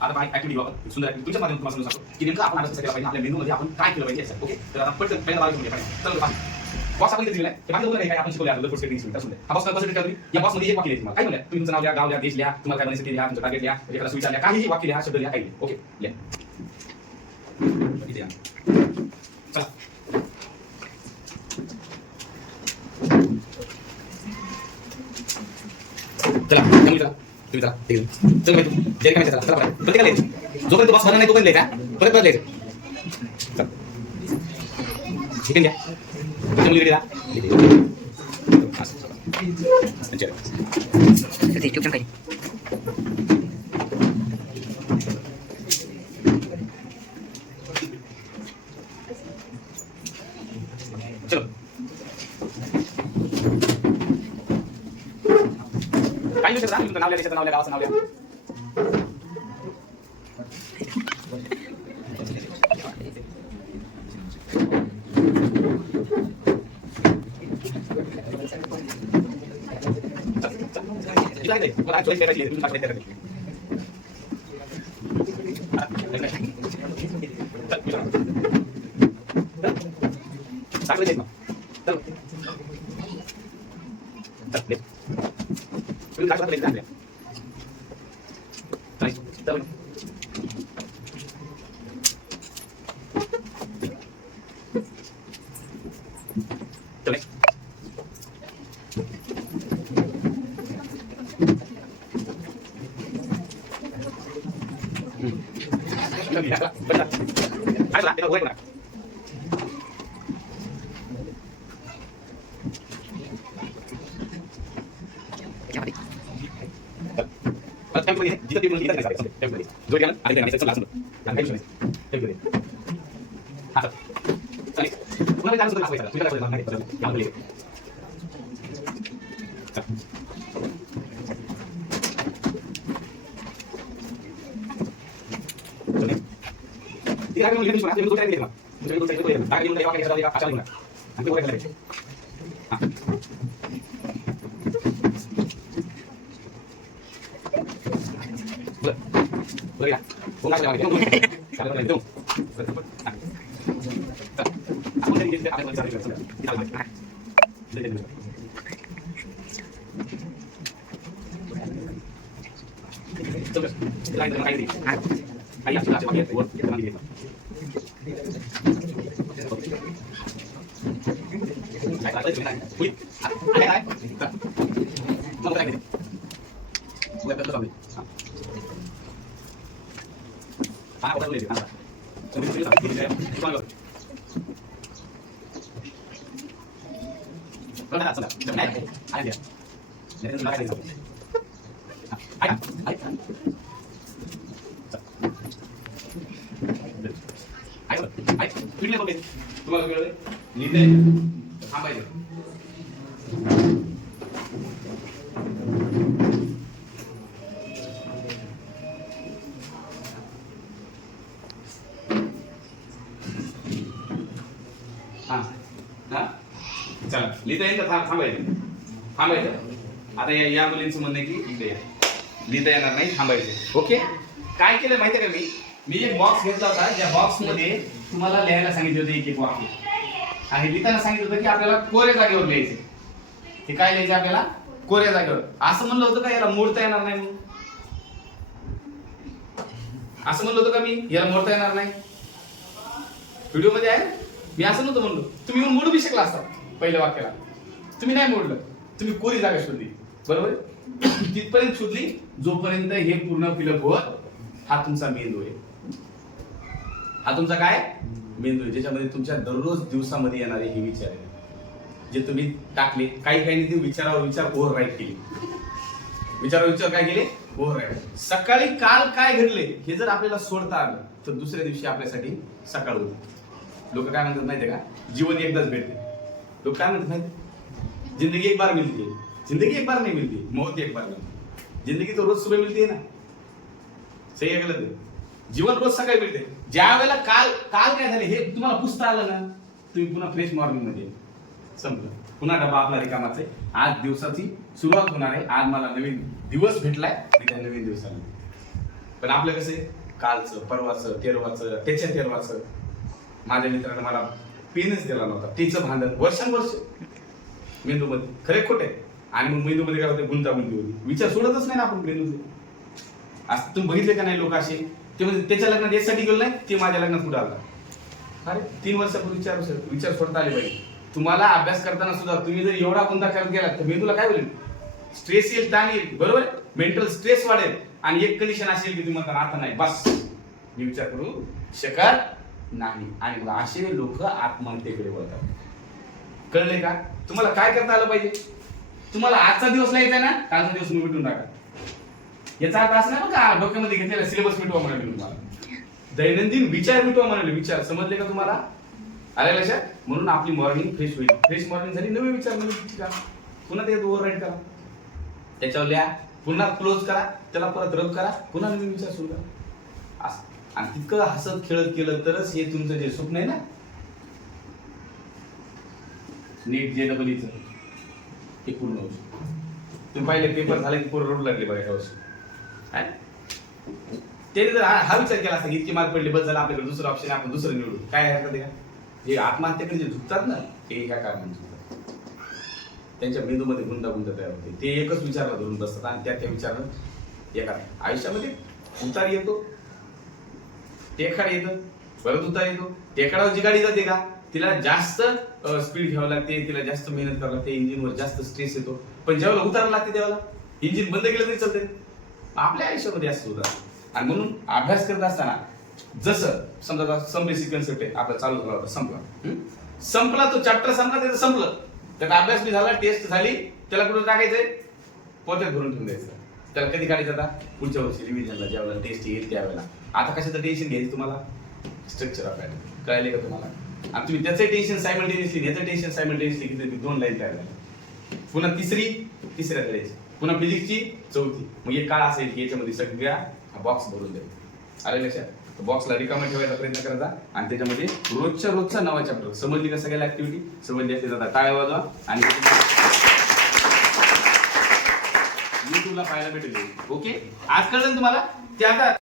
आता ऍक्टिव्हिटी वापर सुंदर ऍक्टिव्हिटी तुमच्या माध्यमातून तुम्हाला सांगतो की नेमकं आपण कसं केलं पाहिजे आपल्या मेनूमध्ये आपण काय केलं पाहिजे ओके तर आता पटकन पहिला भाग घेऊया चला बॉक्स आपण इथे दिलाय ते बाकी लोकांना काय आपण शिकवले आपलं फुल स्क्रीन तर सुंदर हा बॉक्स कसं ठेवली या बॉक्स मध्ये एक वाक्य लिहा तुम्हाला काय म्हणलं तुम्ही तुमचं नाव लिहा गाव लिहा देश लिहा तुम्हाला काय बनायचं ते लिहा तुमचं टार्गेट लिहा एखादा सुविचार लिहा काहीही वाक्य लिहा शब्द लिहा काही ओके लिहा इथे या चला चला तुम्ही चला ठीक आहे चल भाई तू जे काय चला चला प्रत्येकाला जोपर्यंत बॉक्स भरला नाही तोपर्यंत लिहायचा परत लिहायचं चल ठीक आहे तुमच्या मुलीला चलो काही लोक तुमचं नाव लिहा देशाचं नाव लिहा गावाचं नाव लिहा चला लिहिता येईल का थांबायचं थांबायचं आता या मुलींचं म्हणणं की इथे या लिहिता येणार नाही थांबायचं ओके काय केलं माहिती आहे का मी एक बॉक्स घेतला होता ज्या बॉक्स मध्ये तुम्हाला लिहायला सांगितलं होतं एक वाक्य आणि लिहिताना सांगितलं होतं की आपल्याला कोऱ्या जागेवर लिहायचे हे काय लिहायचे आपल्याला कोऱ्या जागेवर असं म्हणलं होतं का याला मोडता येणार नाही म्हणून असं म्हणलं होतं का मी याला मोडता येणार नाही व्हिडिओ मध्ये आहे मी असं नव्हतं म्हणलो तुम्ही येऊन मोडू बी शकला असता पहिल्या वाक्याला तुम्ही नाही मोडलं तुम्ही कोरी जागा शोधली बरोबर तिथपर्यंत शोधली जोपर्यंत हे पूर्ण फिलअप होत हा तुमचा मेंदू आहे हा तुमचा काय मेंदू आहे ज्याच्यामध्ये तुमच्या दररोज दिवसामध्ये येणारे हे विचार आहे जे तुम्ही टाकले काही काही विचारावर विचार ओव्हर राईट केले विचारावर विचार काय केले ओव्हर राईट सकाळी काल काय घडले हे जर आपल्याला सोडता आलं तर दुसऱ्या दिवशी आपल्यासाठी सकाळ होती लोक काय म्हणतात माहितीये का जीवन एकदाच भेटते लोक काय म्हणतात माहिती जिंदगी एक बार मिलती है जिंदगी एक बार नहीं मिलती मौत एक बार मिलती जिंदगी तो रोज सुबह मिलती है ना सही आहे गलत आहे जीवन रोज सकाळी मिळते ज्या वेळेला काल काल काय झाले हे तुम्हाला पुसता आलं ना तुम्ही पुन्हा फ्रेश मॉर्निंग मध्ये संपलं पुन्हा डबा आपला रिकामाच आहे आज दिवसाची सुरुवात होणार आहे आज मला नवीन दिवस भेटलाय मी त्या नवीन दिवसाला पण आपलं कसं आहे, कालचं, परवाचं, तेरवाचं, त्याच्या तेरवाचं. माझ्या मित्राने मला पेनच दिला नव्हता, तिचं भांडण वर्षानुवर्ष मेंदूमध्ये, खरे खोटे. आणि मग मेंदूमध्ये काय होते, गुंतागुंती होती, विचार सोडतच नाही ना आपण मेंदूचे. असं तुम्ही बघितले का नाही लोक असे, ते म्हणजे त्याच्या लग्नात यासाठी गेलो नाही, ते माझ्या लग्नात कुठं आला. अरे 3 वर्षापूर्वी विचार सोडता आले पाहिजे. तुम्हाला अभ्यास करताना सुद्धा तुम्ही जर एवढा गुंता करत गेला तर मेंदूला काय होईल, स्ट्रेस येईल, ताण येईल, बरोबर. मेंटल स्ट्रेस वाढेल आणि एक कंडिशन असेल की तुम्ही म्हणता आता नाही, बस मी विचार करू शकत नाही. आणि मग असे लोक आत्महत्येकडे वळतात. कळले का? तुम्हाला काय करता आलं पाहिजे, तुम्हाला आजचा दिवस लिहायचा ना, कालचा दिवस मी मिटून टाका. याचा अर्थ असं नाही का डोक्यामध्ये घेतलेला सिलेबस मिटवा म्हणाले मी तुम्हाला, दैनंदिन विचार मिटवा म्हणाले. विचार समजले का तुम्हाला, आले लक्षात? म्हणून आपली मॉर्निंग फ्रेश होईल. फ्रेश मॉर्निंग झाली, नवे विचार नवीन का, पुन्हा ते ओव्हर राईट करा, त्याच्यावर लिहा, पुन्हा क्लोज करा, त्याला परत रब करा, पुन्हा नवीन विचार सुरू करा. असं आणि तितकं हसत खेळत केलं तरच हे तुमचं जे स्वप्न आहे ना, नीट JEE ते पूर्ण होऊ शकतो. तुम्ही पाहिले पेपर झाले की पूर्ण रोड लागले बघा ह्या वर्षी. त्याने जर हा विचार केला असता की इतके मार्क पडले, बस झाला, आपल्याकडे दुसरं ऑप्शन आपण दुसरं निवडू, काय हरकत आहे का? जे आत्महत्याकडे जे झुकतात ना, हे ह्या कारणाने झुकतात. त्यांच्या मेंदूमध्ये गुंतागुंत तयार होते, ते एकच विचाराला धरून बसतात आणि त्या विचारानं एका आयुष्यामध्ये उतार येतो, टेकाड येतं, परत उतार येतो. टेकाडावर जी गाडी जाते का, तिला जास्त स्पीड घ्यावं लागते, तिला जास्त मेहनत करावं लागते, इंजिनवर जास्त स्ट्रेस येतो. पण जेव्हा उतारायला लागते तेव्हा इंजिन बंद केलं तरी चालते. आपल्या आयुष्यामध्ये असं होतं. आणि म्हणून अभ्यास करत असताना जसं समजा सम बेसिक कन्सेप्ट आहे आपला चालू झाला होता, संपला तो चॅप्टर, संपला त्याचं संपलं, त्याचा अभ्यास बी झाला, टेस्ट झाली, त्याला कुठं टाकायचंय, पोत्यात भरून ठेवून द्यायचं. त्याला कधी काढायचं आता, पुढच्या वर्षी रिव्हिजनला ज्यावेळेला टेस्ट येईल त्यावेळेला. आता कशाचं टेन्शन घ्यायचं तुम्हाला, स्ट्रक्चर ऑफ पॅटर्न कळाले का तुम्हाला? आणि तुम्ही त्याचं टेन्शन सायमल्टेनियसली, याचं टेन्शन सायमल्टेनियसली घेतलं, 2 लाईन तयार झाल्या. पुन्हा तिसऱ्या करायची, पुन्हा फिजिक्सची 4थी. मग एक काळ असेल की याच्यामध्ये सगळ्या बॉक्स भरून द्यायचा. आले लक्षात? बॉक्सला रिकामा ठेवायचा प्रयत्न करायचा आणि त्याच्यामध्ये रोजच्या नवा चॅप्टर. समजली का सगळ्या ऍक्टिव्हिटी? समजली असते जाता टाळ्या वाजवा आणि युट्यूबला पाहायला भेटेल. ओके, आज कळलं तुम्हाला ते आता